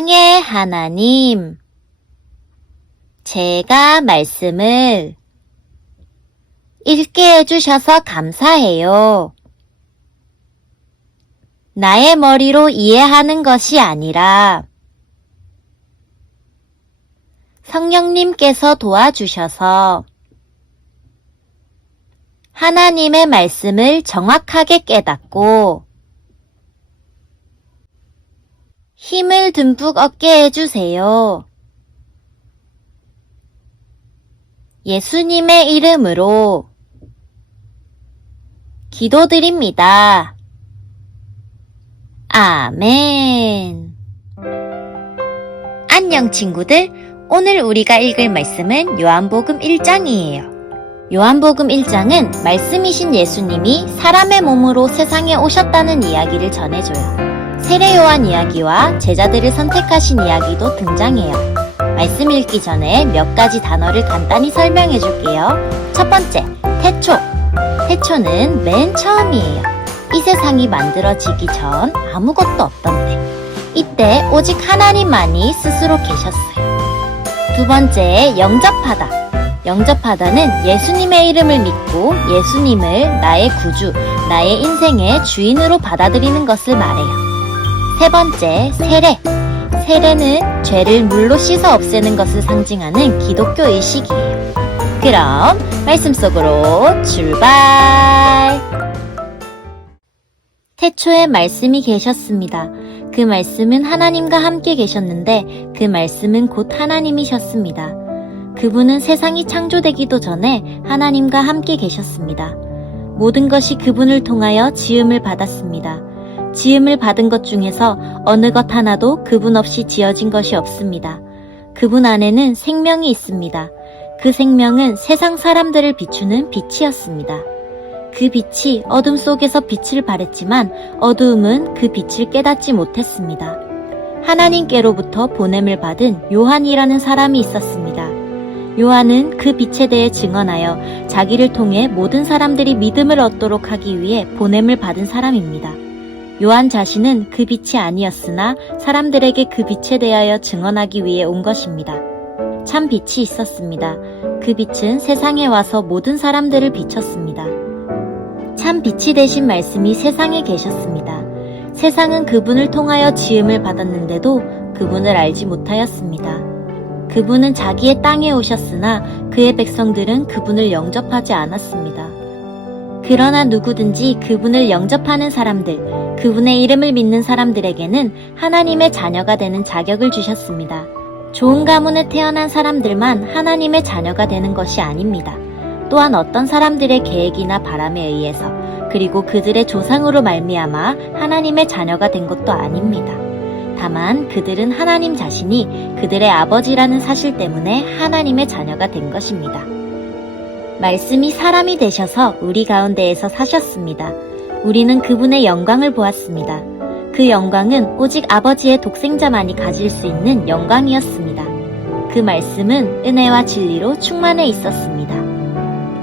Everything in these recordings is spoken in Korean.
세상의 하나님, 제가 말씀을 읽게 해주셔서 감사해요. 나의 머리로 이해하는 것이 아니라 성령님께서 도와주셔서 하나님의 말씀을 정확하게 깨닫고 힘을 듬뿍 얻게 해주세요. 예수님의 이름으로 기도드립니다. 아멘. 안녕 친구들, 오늘 우리가 읽을 말씀은 요한복음 1장이에요. 요한복음 1장은 말씀이신 예수님이 사람의 몸으로 세상에 오셨다는 이야기를 전해줘요. 세례 요한 이야기와 제자들을 선택하신 이야기도 등장해요. 말씀 읽기 전에 몇 가지 단어를 간단히 설명해 줄게요. 첫 번째, 태초. 태초는 맨 처음이에요. 이 세상이 만들어지기 전 아무것도 없던 때. 이때 오직 하나님만이 스스로 계셨어요. 두 번째, 영접하다. 영접하다는 예수님의 이름을 믿고 예수님을 나의 구주, 나의 인생의 주인으로 받아들이는 것을 말해요. 세 번째, 세례. 세례는 죄를 물로 씻어 없애는 것을 상징하는 기독교 의식이에요. 그럼 말씀 속으로 출발! 태초에 말씀이 계셨습니다. 그 말씀은 하나님과 함께 계셨는데 그 말씀은 곧 하나님이셨습니다. 그분은 세상이 창조되기도 전에 하나님과 함께 계셨습니다. 모든 것이 그분을 통하여 지음을 받았습니다. 지음을 받은 것 중에서 어느 것 하나도 그분 없이 지어진 것이 없습니다. 그분 안에는 생명이 있습니다. 그 생명은 세상 사람들을 비추는 빛이었습니다. 그 빛이 어둠 속에서 빛을 발했지만 어두움은 그 빛을 깨닫지 못했습니다. 하나님께로부터 보냄을 받은 요한이라는 사람이 있었습니다. 요한은 그 빛에 대해 증언하여 자기를 통해 모든 사람들이 믿음을 얻도록 하기 위해 보냄을 받은 사람입니다. 요한 자신은 그 빛이 아니었으나 사람들에게 그 빛에 대하여 증언하기 위해 온 것입니다. 참 빛이 있었습니다. 그 빛은 세상에 와서 모든 사람들을 비췄습니다. 참 빛이 되신 말씀이 세상에 계셨습니다. 세상은 그분을 통하여 지음을 받았는데도 그분을 알지 못하였습니다. 그분은 자기의 땅에 오셨으나 그의 백성들은 그분을 영접하지 않았습니다. 그러나 누구든지 그분을 영접하는 사람들, 그분의 이름을 믿는 사람들에게는 하나님의 자녀가 되는 자격을 주셨습니다. 좋은 가문에 태어난 사람들만 하나님의 자녀가 되는 것이 아닙니다. 또한 어떤 사람들의 계획이나 바람에 의해서 그리고 그들의 조상으로 말미암아 하나님의 자녀가 된 것도 아닙니다. 다만 그들은 하나님 자신이 그들의 아버지라는 사실 때문에 하나님의 자녀가 된 것입니다. 말씀이 사람이 되셔서 우리 가운데에서 사셨습니다. 우리는 그분의 영광을 보았습니다. 그 영광은 오직 아버지의 독생자만이 가질 수 있는 영광이었습니다. 그 말씀은 은혜와 진리로 충만해 있었습니다.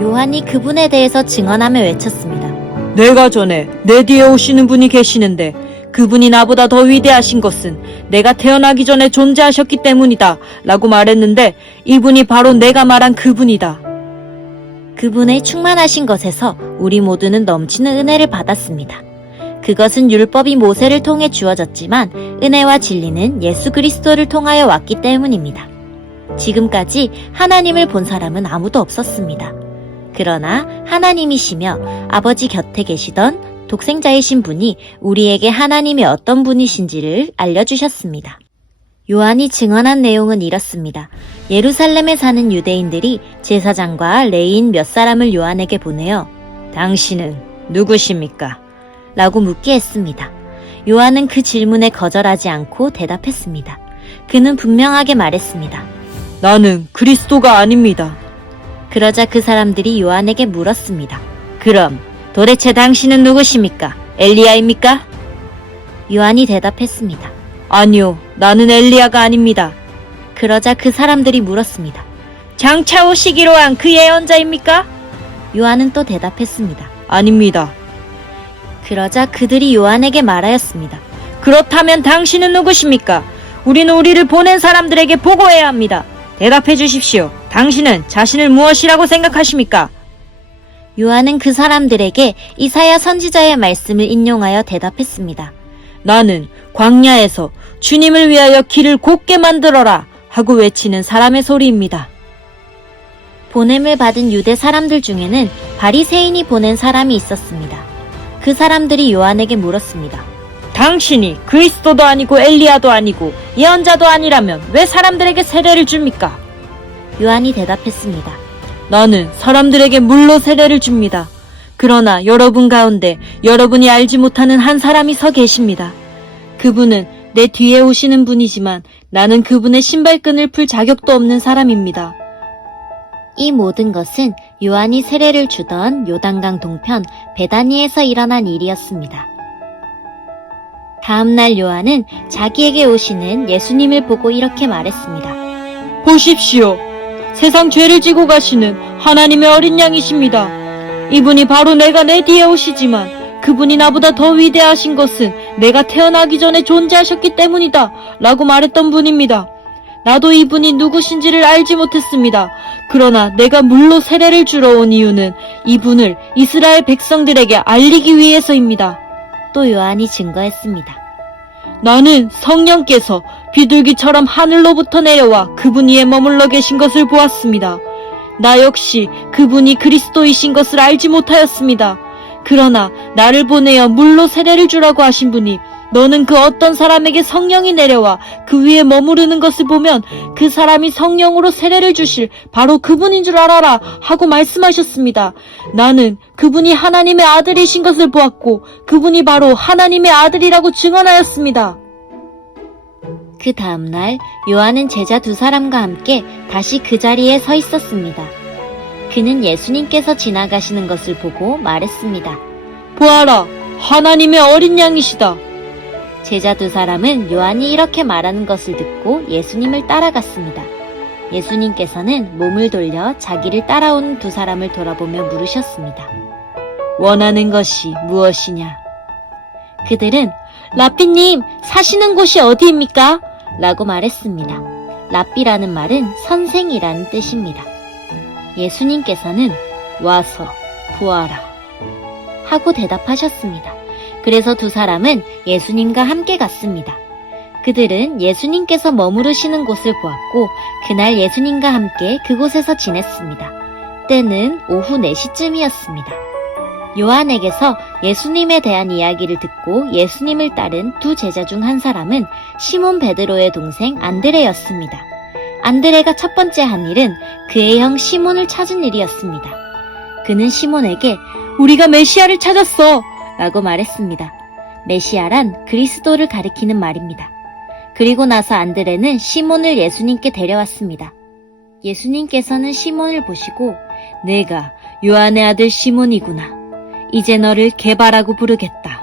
요한이 그분에 대해서 증언하며 외쳤습니다. 내가 전에 내 뒤에 오시는 분이 계시는데 그분이 나보다 더 위대하신 것은 내가 태어나기 전에 존재하셨기 때문이다 라고 말했는데 이분이 바로 내가 말한 그분이다. 그분의 충만하신 것에서 우리 모두는 넘치는 은혜를 받았습니다. 그것은 율법이 모세를 통해 주어졌지만 은혜와 진리는 예수 그리스도를 통하여 왔기 때문입니다. 지금까지 하나님을 본 사람은 아무도 없었습니다. 그러나 하나님이시며 아버지 곁에 계시던 독생자이신 분이 우리에게 하나님이 어떤 분이신지를 알려주셨습니다. 요한이 증언한 내용은 이렇습니다. 예루살렘에 사는 유대인들이 제사장과 레위인 몇 사람을 요한에게 보내어 당신은 누구십니까? 라고 묻게 했습니다. 요한은 그 질문에 거절하지 않고 대답했습니다. 그는 분명하게 말했습니다. 나는 그리스도가 아닙니다. 그러자 그 사람들이 요한에게 물었습니다. 그럼 도대체 당신은 누구십니까? 엘리야입니까? 요한이 대답했습니다. 아니요, 나는 엘리야가 아닙니다. 그러자 그 사람들이 물었습니다. 장차 오시기로 한 그 예언자입니까? 요한은 또 대답했습니다. 아닙니다. 그러자 그들이 요한에게 말하였습니다. 그렇다면 당신은 누구십니까? 우리는 우리를 보낸 사람들에게 보고해야 합니다. 대답해 주십시오. 당신은 자신을 무엇이라고 생각하십니까? 요한은 그 사람들에게 이사야 선지자의 말씀을 인용하여 대답했습니다. 나는 광야에서 주님을 위하여 길을 곧게 만들어라 하고 외치는 사람의 소리입니다. 보냄을 받은 유대 사람들 중에는 바리새인이 보낸 사람이 있었습니다. 그 사람들이 요한에게 물었습니다. 당신이 그리스도도 아니고 엘리야도 아니고 예언자도 아니라면 왜 사람들에게 세례를 줍니까? 요한이 대답했습니다. 나는 사람들에게 물로 세례를 줍니다. 그러나 여러분 가운데 여러분이 알지 못하는 한 사람이 서 계십니다. 그분은 내 뒤에 오시는 분이지만 나는 그분의 신발끈을 풀 자격도 없는 사람입니다. 이 모든 것은 요한이 세례를 주던 요단강 동편 베다니에서 일어난 일이었습니다. 다음 날 요한은 자기에게 오시는 예수님을 보고 이렇게 말했습니다. 보십시오. 세상 죄를 지고 가시는 하나님의 어린 양이십니다. 이분이 바로 내가 내 뒤에 오시지만 그분이 나보다 더 위대하신 것은 내가 태어나기 전에 존재하셨기 때문이다 라고 말했던 분입니다. 나도 이분이 누구신지를 알지 못했습니다. 그러나 내가 물로 세례를 주러 온 이유는 이분을 이스라엘 백성들에게 알리기 위해서입니다. 또 요한이 증거했습니다. 나는 성령께서 비둘기처럼 하늘로부터 내려와 그분 위에 머물러 계신 것을 보았습니다. 나 역시 그분이 그리스도이신 것을 알지 못하였습니다. 그러나 나를 보내어 물로 세례를 주라고 하신 분이 너는 그 어떤 사람에게 성령이 내려와 그 위에 머무르는 것을 보면 그 사람이 성령으로 세례를 주실 바로 그분인 줄 알아라 하고 말씀하셨습니다. 나는 그분이 하나님의 아들이신 것을 보았고 그분이 바로 하나님의 아들이라고 증언하였습니다. 그 다음날 요한은 제자 두 사람과 함께 다시 그 자리에 서 있었습니다. 그는 예수님께서 지나가시는 것을 보고 말했습니다. 보아라, 하나님의 어린 양이시다. 제자 두 사람은 요한이 이렇게 말하는 것을 듣고 예수님을 따라갔습니다. 예수님께서는 몸을 돌려 자기를 따라온 두 사람을 돌아보며 물으셨습니다. 원하는 것이 무엇이냐? 그들은 라삐님, 사시는 곳이 어디입니까? 라고 말했습니다. 라삐라는 말은 선생이라는 뜻입니다. 예수님께서는 와서 보아라 하고 대답하셨습니다. 그래서 두 사람은 예수님과 함께 갔습니다. 그들은 예수님께서 머무르시는 곳을 보았고 그날 예수님과 함께 그곳에서 지냈습니다. 때는 오후 4시쯤이었습니다. 요한에게서 예수님에 대한 이야기를 듣고 예수님을 따른 두 제자 중 한 사람은 시몬 베드로의 동생 안드레였습니다. 안드레가 첫 번째 한 일은 그의 형 시몬을 찾은 일이었습니다. 그는 시몬에게 우리가 메시아를 찾았어! 라고 말했습니다. 메시아란 그리스도를 가리키는 말입니다. 그리고 나서 안드레는 시몬을 예수님께 데려왔습니다. 예수님께서는 시몬을 보시고 내가 요한의 아들 시몬이구나. 이제 너를 게바라고 부르겠다.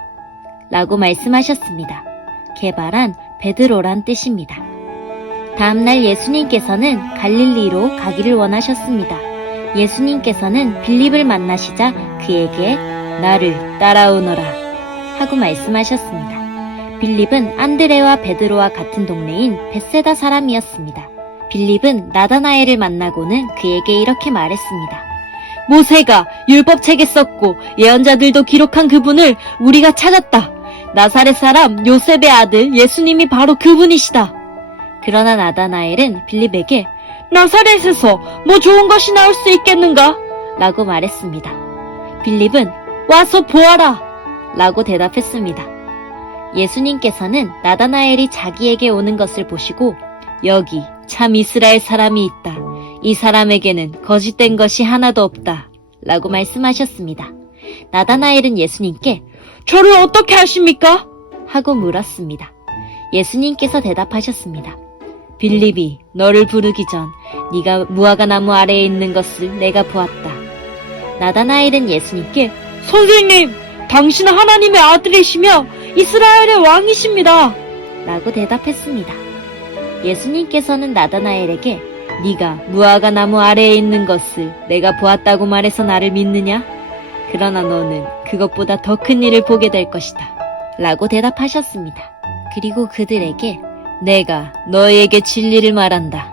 라고 말씀하셨습니다. 게바란 베드로란 뜻입니다. 다음날 예수님께서는 갈릴리로 가기를 원하셨습니다. 예수님께서는 빌립을 만나시자 그에게 나를 따라오너라 하고 말씀하셨습니다. 빌립은 안드레와 베드로와 같은 동네인 벳세다 사람이었습니다. 빌립은 나다나엘을 만나고는 그에게 이렇게 말했습니다. 모세가 율법책에 썼고 예언자들도 기록한 그분을 우리가 찾았다. 나사렛 사람 요셉의 아들 예수님이 바로 그분이시다. 그러나 나다나엘은 빌립에게 나사렛에서 뭐 좋은 것이 나올 수 있겠는가? 라고 말했습니다. 빌립은 와서 보아라! 라고 대답했습니다. 예수님께서는 나다나엘이 자기에게 오는 것을 보시고 여기 참 이스라엘 사람이 있다. 이 사람에게는 거짓된 것이 하나도 없다. 라고 말씀하셨습니다. 나다나엘은 예수님께 저를 어떻게 아십니까? 하고 물었습니다. 예수님께서 대답하셨습니다. 빌립이 너를 부르기 전 네가 무화과 나무 아래에 있는 것을 내가 보았다. 나다나엘은 예수님께 선생님, 당신은 하나님의 아들이시며 이스라엘의 왕이십니다. 라고 대답했습니다. 예수님께서는 나다나엘에게 네가 무화과 나무 아래에 있는 것을 내가 보았다고 말해서 나를 믿느냐? 그러나 너는 그것보다 더 큰 일을 보게 될 것이다. 라고 대답하셨습니다. 그리고 그들에게 내가 너희에게 진리를 말한다.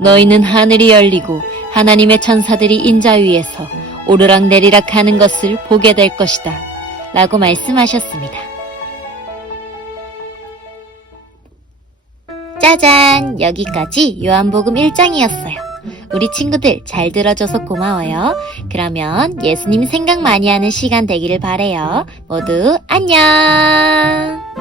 너희는 하늘이 열리고 하나님의 천사들이 인자 위에서 오르락내리락 하는 것을 보게 될 것이다. 라고 말씀하셨습니다. 짜잔! 여기까지 요한복음 1장이었어요. 우리 친구들 잘 들어줘서 고마워요. 그러면 예수님 생각 많이 하는 시간 되기를 바래요. 모두 안녕!